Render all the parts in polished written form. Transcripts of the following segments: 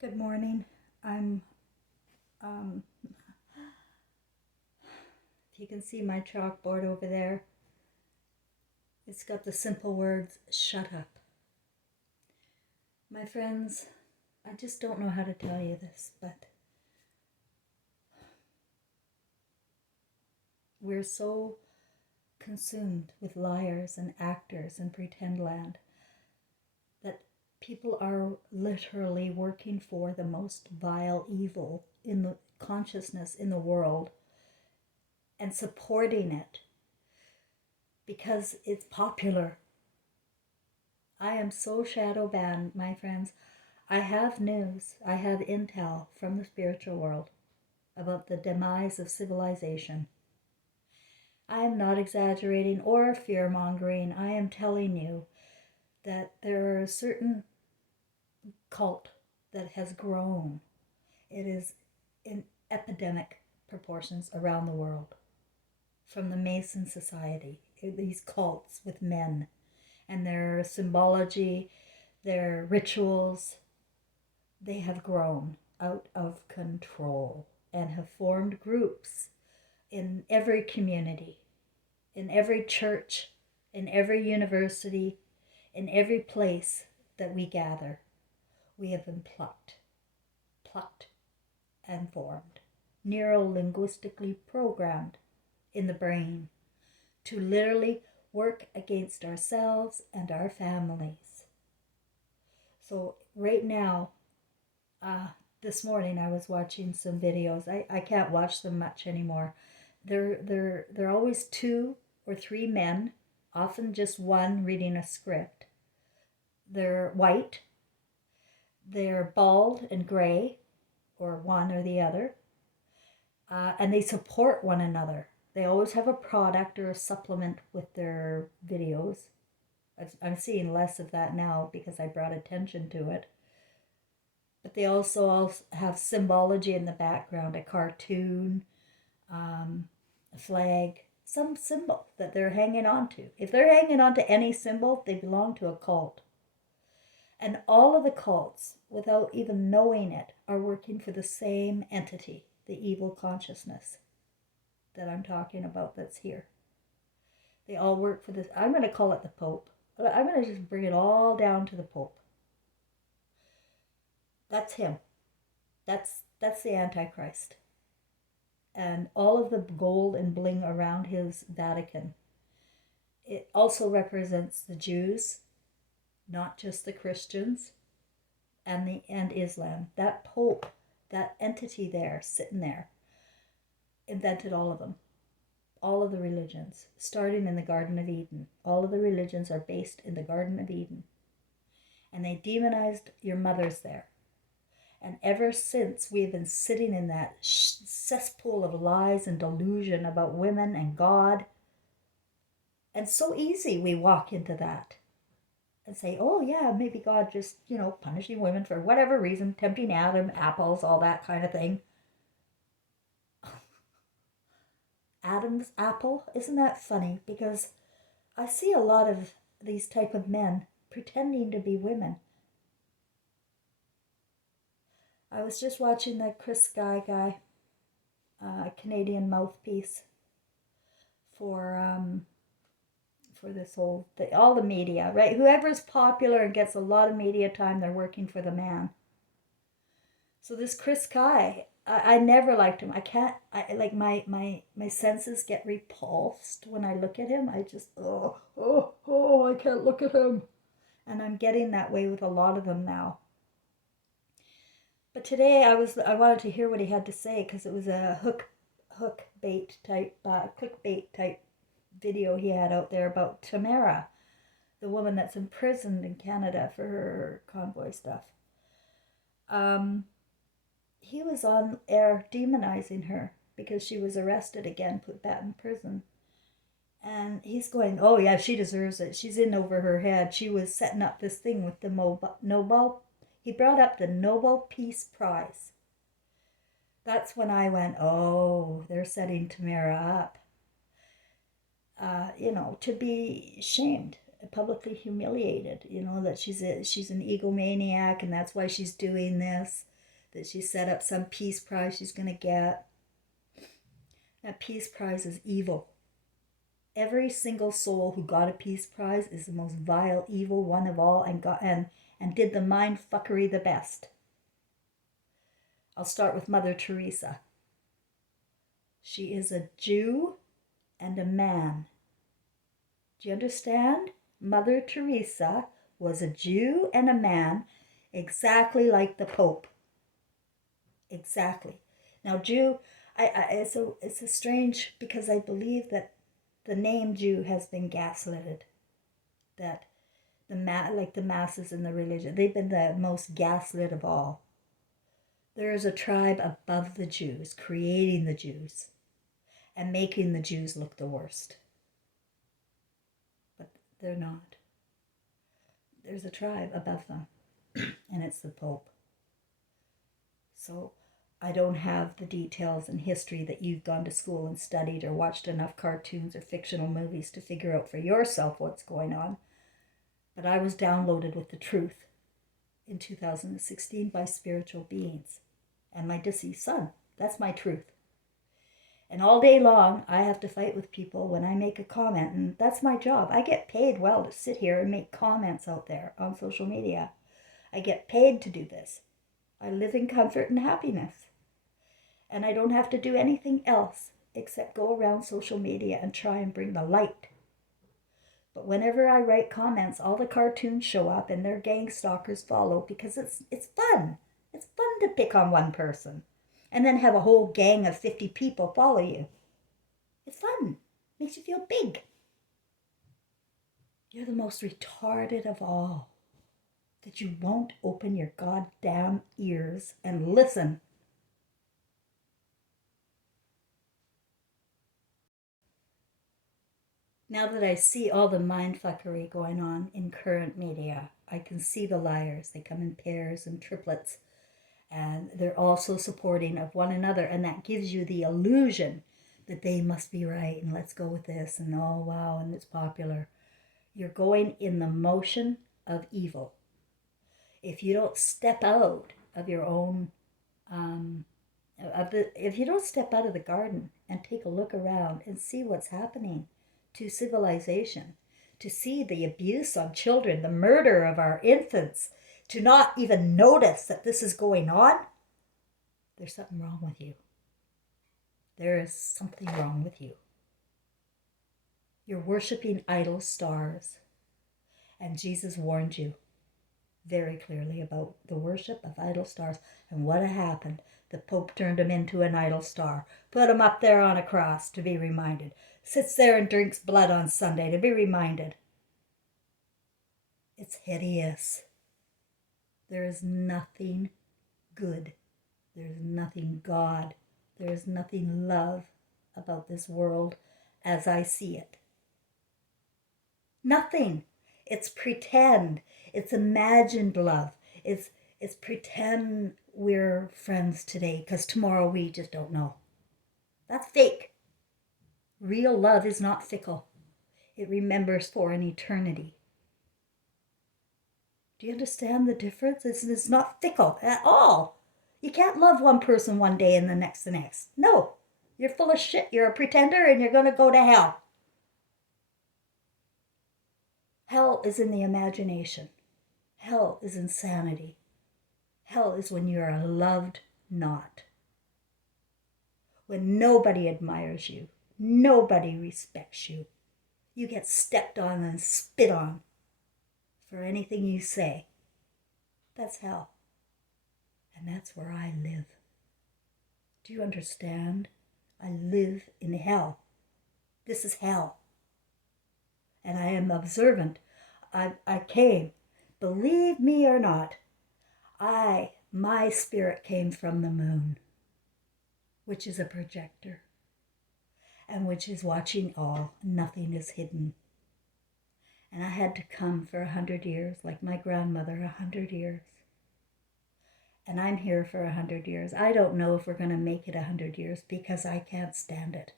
Good morning. I'm, um, if you can see my chalkboard over there, it's got the simple words, shut up. My friends, I just don't know how to tell you this, but we're so consumed with liars and actors and pretend land that people are literally working for the most vile evil in the consciousness in the world and supporting it because it's popular. I am so shadow banned, my friends. I have news, I have intel from the spiritual world about the demise of civilization. I am not exaggerating or fear mongering. I am telling you that there are a certain cult that has grown. It is in epidemic proportions around the world. From the Mason Society, these cults with men and their symbology, their rituals, they have grown out of control and have formed groups in every community, in every church, in every university, in every place that we gather. We have been plucked and formed, neuro linguistically programmed in the brain to literally work against ourselves and our families. So, right now, uh, this morning I was watching some videos. I can't watch them much anymore. They're always two or three men, often just one reading a script. They're white, they're bald and gray, or one or the other, and they support one another. They always have a product or a supplement with their videos. I'm seeing less of that now because I brought attention to it. But they also have symbology in the background, a cartoon, a flag, some symbol that they're hanging on to. If they're hanging on to any symbol, they belong to a cult. And all of the cults, without even knowing it, are working for the same entity, the evil consciousness that I'm talking about that's here. They all work for this. I'm going to call it the Pope. I'm going to just bring it all down to the Pope. That's him. That's the Antichrist. And all of the gold and bling around his Vatican. It also represents the Jews, not just the Christians, and Islam. That Pope, that entity there, sitting there, invented all of them. All of the religions, starting in the Garden of Eden. All of the religions are based in the Garden of Eden. And they demonized your mothers there. And ever since, we've been sitting in that cesspool of lies and delusion about women and God. And so easy we walk into that and say, oh, yeah, maybe God just, punishing women for whatever reason, tempting Adam, apples, all that kind of thing. Adam's apple? Isn't that funny? Because I see a lot of these type of men pretending to be women. I was just watching that Chris guy, Canadian mouthpiece for this whole all the media, right? Whoever's popular and gets a lot of media time, they're working for the man. So this Chris Guy, I never liked him. I can't. I like my senses get repulsed when I look at him. I just I can't look at him, and I'm getting that way with a lot of them now. But today I wanted to hear what he had to say because it was a hook bait type clickbait type video he had out there about Tamara, the woman that's imprisoned in Canada for her convoy stuff. He was on air demonizing her because she was arrested again, put back in prison. And he's going, oh yeah, she deserves it. She's in over her head. She was setting up this thing with the Nobel. He brought up the Nobel Peace Prize. That's when I went, oh, they're setting Tamara up. To be shamed. publicly humiliated, that she's an egomaniac and that's why she's doing this, that she set up some peace prize she's going to get. That peace prize is evil. Every single soul who got a peace prize is the most vile, evil one of all, and did the mind fuckery the best. I'll start with Mother Teresa. She is a Jew and a man. Do you understand? Mother Teresa was a Jew and a man, exactly like the Pope. Exactly. Now, Jew, it's a strange, because I believe that the name Jew has been gaslighted. That like the masses in the religion, they've been the most gaslit of all. There is a tribe above the Jews, creating the Jews and making the Jews look the worst. But they're not. There's a tribe above them, and it's the Pope. So I don't have the details and history that you've gone to school and studied or watched enough cartoons or fictional movies to figure out for yourself what's going on. But I was downloaded with the truth in 2016 by spiritual beings and my deceased son. That's my truth. And all day long, I have to fight with people when I make a comment, and that's my job. I get paid well to sit here and make comments out there on social media. I get paid to do this. I live in comfort and happiness. And I don't have to do anything else except go around social media and try and bring the light. But whenever I write comments, all the cartoons show up and their gang stalkers follow, because it's fun. It's fun to pick on one person and then have a whole gang of 50 people follow you. It's fun. Makes you feel big. You're the most retarded of all, that you won't open your goddamn ears and listen. Now that I see all the mindfuckery going on in current media, I can see the liars. They come in pairs and triplets, and they're also supporting of one another, and that gives you the illusion that they must be right, and let's go with this, and oh wow, and it's popular. You're going in the motion of evil. If you don't step out of your own, if you don't step out of the garden and take a look around and see what's happening to civilization, to see the abuse on children, the murder of our infants, to not even notice that this is going on, there's something wrong with you. There is something wrong with you. You're worshiping idol stars. And Jesus warned you very clearly about the worship of idol stars. And what had happened? The Pope turned him into an idol star, put him up there on a cross to be reminded, sits there and drinks blood on Sunday to be reminded. It's hideous. There is nothing good. There is nothing God. There is nothing love about this world as I see it. Nothing. It's pretend. It's imagined love. It's pretend we're friends today because tomorrow we just don't know. That's fake. Real love is not fickle. It remembers for an eternity. Do you understand the difference? It's not fickle at all. You can't love one person one day and the next. No. You're full of shit. You're a pretender and you're going to go to hell. Hell is in the imagination. Hell is insanity. Hell is when you are loved not. When nobody admires you, nobody respects you. You get stepped on and spit on for anything you say. That's hell. And that's where I live. Do you understand? I live in hell. This is hell. And I am observant. I came, believe me or not, my spirit came from the moon, which is a projector, and which is watching all. Nothing is hidden. And I had to come for 100 years, like my grandmother, 100 years. And I'm here for 100 years. I don't know if we're going to make it 100 years because I can't stand it.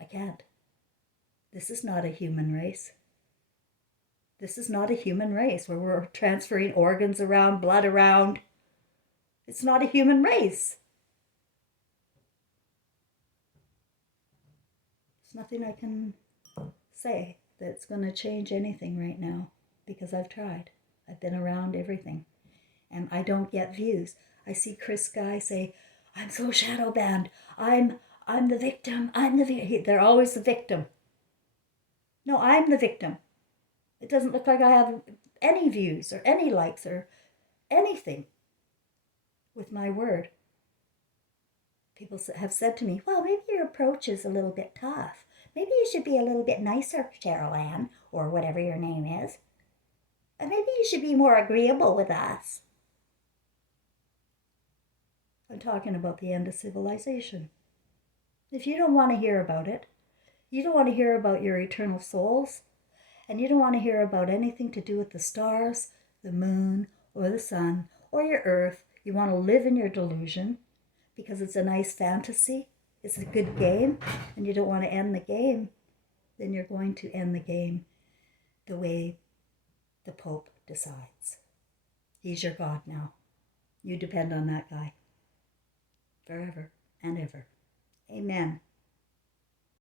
I can't. This is not a human race. This is not a human race where we're transferring organs around, blood around. It's not a human race. There's nothing I can say that's going to change anything right now because I've tried. I've been around everything and I don't get views. I see Chris Guy say, I'm so shadow banned. I'm the victim. They're always the victim. No, I'm the victim. It doesn't look like I have any views or any likes or anything with my word. People have said to me, well, maybe your approach is a little bit tough. Maybe you should be a little bit nicer, Cheryl Ann, or whatever your name is. And maybe you should be more agreeable with us. I'm talking about the end of civilization. If you don't want to hear about it, you don't want to hear about your eternal souls, and you don't want to hear about anything to do with the stars, the moon, or the sun, or your earth, you want to live in your delusion because it's a nice fantasy, it's a good game, and you don't want to end the game, then you're going to end the game the way the Pope decides. He's your God now. You depend on that guy forever and ever. Amen.